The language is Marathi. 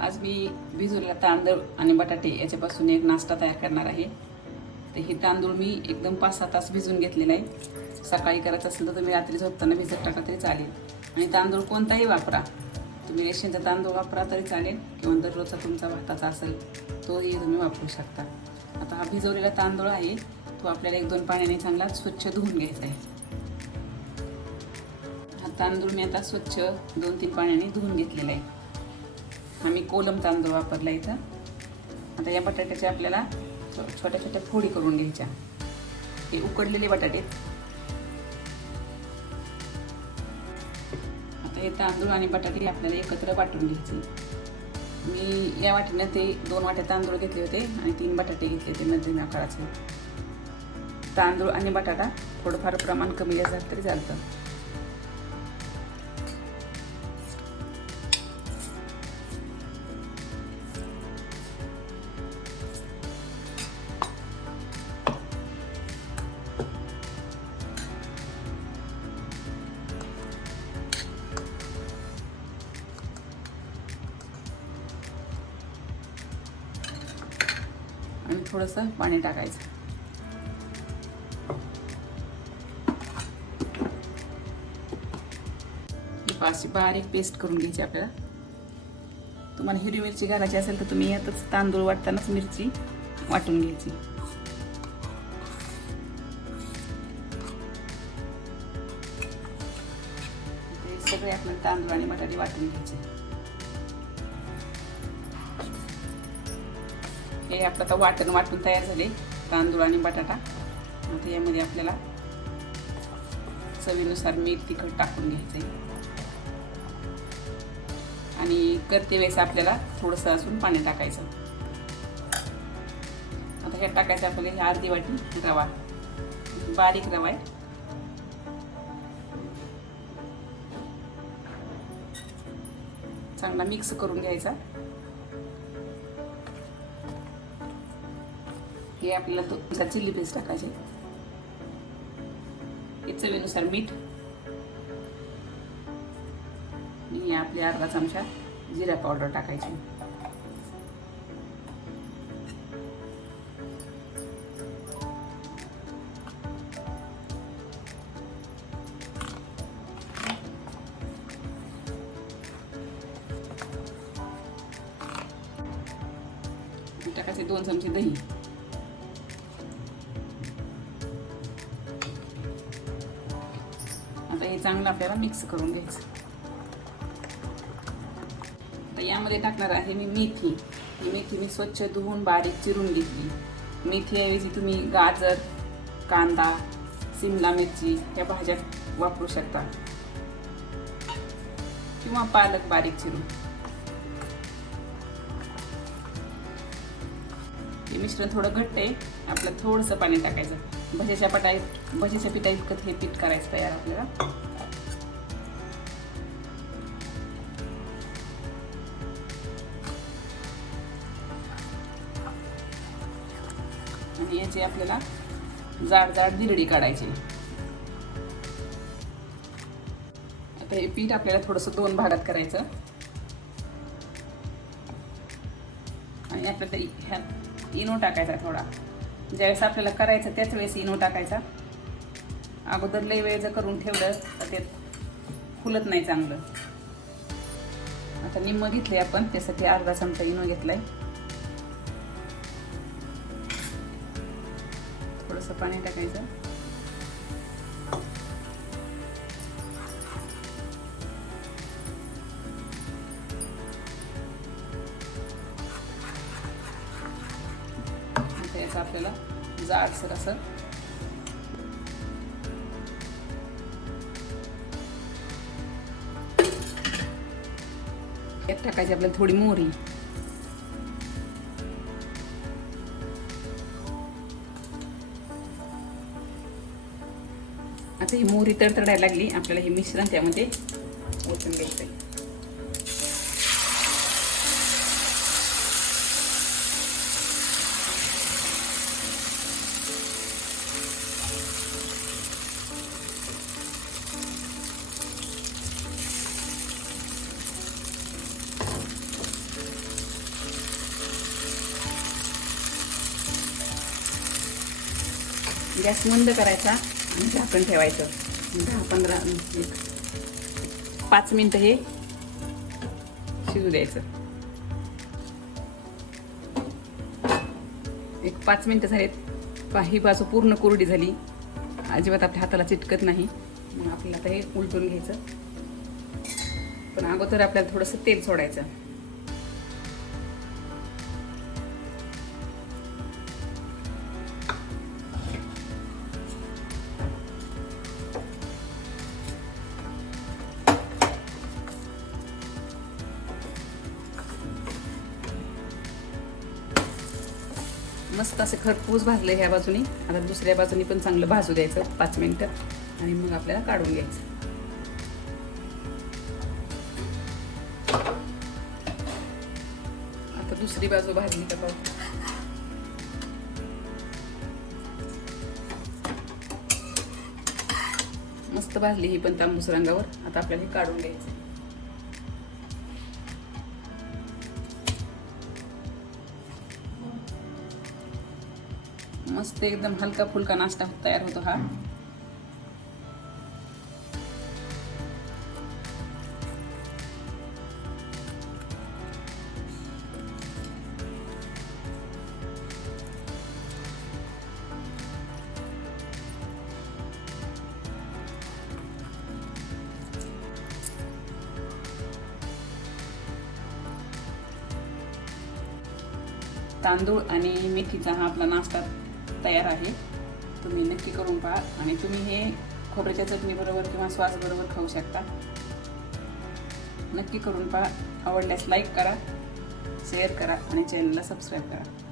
आज मी भिजवलेला तांदूळ आणि बटाटे याच्यापासून एक नाश्ता तयार करणार आहे. तर हे तांदूळ मी एकदम पाच सहा तास भिजून घेतलेला आहे. सकाळी करायचं असेल तर तुम्ही रात्री झोपताना भिजत टाका तरी चालेल. आणि तांदूळ कोणताही वापरा. तुम्ही रेशनचा तांदूळ वापरा तरी चालेल किंवा दररोजचा तुमचा भाताचा असेल तोही तुम्ही वापरू शकता. आता हा भिजवलेला तांदूळ आहे तो आपल्याला एक दोन पाण्याने चांगला स्वच्छ धुवून घ्यायचा आहे. हा तांदूळ मी आता स्वच्छ दोन तीन पाण्याने धुवून घेतलेला आहे. आम्ही कोलम तांदूळ वापरला इथं. आता या बटाट्याच्या आपल्याला छोट्या छोट्या फोडी करून घ्यायच्या. हे उकडलेले बटाटे. आता हे तांदूळ आणि बटाटे आपल्याला एकत्र वाटून घ्यायचे. मी या वाटीनं ते दोन वाट्या तांदूळ घेतले होते आणि तीन बटाटे घेतले होते मध्यम आकाराचे तांदूळ आणि बटाटा थोडंफार प्रमाण कमी जास्त झालं तरी चालतं. थोडंसं पाणी टाकायचं. अशी बारीक पेस्ट करून घ्यायची आपल्याला. तुम्हाला हिरवी मिरची घालायची असेल तर तुम्ही यातच तांदूळ वाटतानाच मिरची वाटून घ्यायची. सगळे आपल्याला तांदूळ आणि बटाटे वाटून घ्यायचे. हे आपलं आता वाटण वाटून तयार झाले. तांदूळ आणि बटाटा. आता यामध्ये आपल्याला चवीनुसार मीठ तिखट टाकून घ्यायचं आणि करते वेळेस आपल्याला थोडंसं असून पाणी टाकायचं. आता हे टाकायचं आपल्याला अर्धी वाटी रवा. बारीक रवा आहे. चांगला मिक्स करून घ्यायचा. हे आपल्याला तो चिल्ली पेस्ट टाकायचे हे चवीनुसार मीठ आणि आपल्या अर्धा चमचा जिरा पावडर टाकायची. टाकायचे दोन चमचे दही. हे चांगलं आपल्याला मिक्स करून घ्यायचं. तर यामध्ये टाकणार आहे मी मेथी. ही मेथी मी स्वच्छ धुवून बारीक चिरून घेतली. मेथीऐवजी तुम्ही गाजर कांदा सिमला मिरची या भाज्या वापरू शकता. किंवा पालक बारीक चिरून. हे मिश्रण थोडं घट्ट आहे. आपलं थोडंसं पाणी टाकायचं. भज्याच्या पटाई भज्याच्या पिठा इतकं हे पीठ करायचं तयार आपल्याला. आणि याची आपल्याला जाड जाड दिरडी काढायची. आता हे पीठ आपल्याला थोडंसं दोन भागात करायचं. आणि आपल्याला ह्या इनो टाकायचा थोडा. ज्यावेळेस आपल्याला करायचं त्याच वेळेस इनो टाकायचा. अगोदर लई वेळ जर करून ठेवलं तर ते फुलत नाही चांगलं. आता निम्म घेतले आपण त्यासाठी अर्धा चमचा इनो घेतलाय. थोडंसं पाणी टाकायचं. आता आपल्याला. जाडसर असं. यात टाकायची आपल्याला थोडी मोहरी. आता ही मोहरी तडतडायला लागली. आपल्याला हे मिश्रण त्यामध्ये ओतून घ्यायचं आहे गॅस मंद करायचा आणि झाकण ठेवायचं. दहा पंधरा पाच मिनटं हे शिजू द्यायचं. एक पाच मिनटं झालेत. ही बाजू पूर्ण कोरडी झाली. अजिबात आपल्या हाताला चिटकत नाही. मग आपल्याला आता हे उलटून घ्यायचं. पण अगोदर आपल्याला थोडंसं तेल सोडायचं. मस्त असं खरपूस भाजलं ह्या बाजूनी. आता दुसऱ्या बाजूनी पण चांगलं भाजू द्यायचं पाच मिनिटं. आणि मग आपल्याला काढून घ्यायचं. आता दुसरी बाजू भाजली का पाहू मस्त भाजली ही पण तांबूस रंगावर. आता आपल्याला हे काढून घ्यायचं. मस्त एकदम हलका फुलका नाश्ता तयार होतो हा. तांदूळ आणि मेथीचा हा आपला नाश्ता तयार आहे. तुम्ही नक्की करून पहा आणि तुम्ही हे खोबऱ्याच्या चटणीबरोबर किंवा स्वासबरोबर खाऊ शकता. नक्की करून पहा. आवडल्यास लाईक करा शेअर करा आणि चॅनलला सबस्क्राईब करा.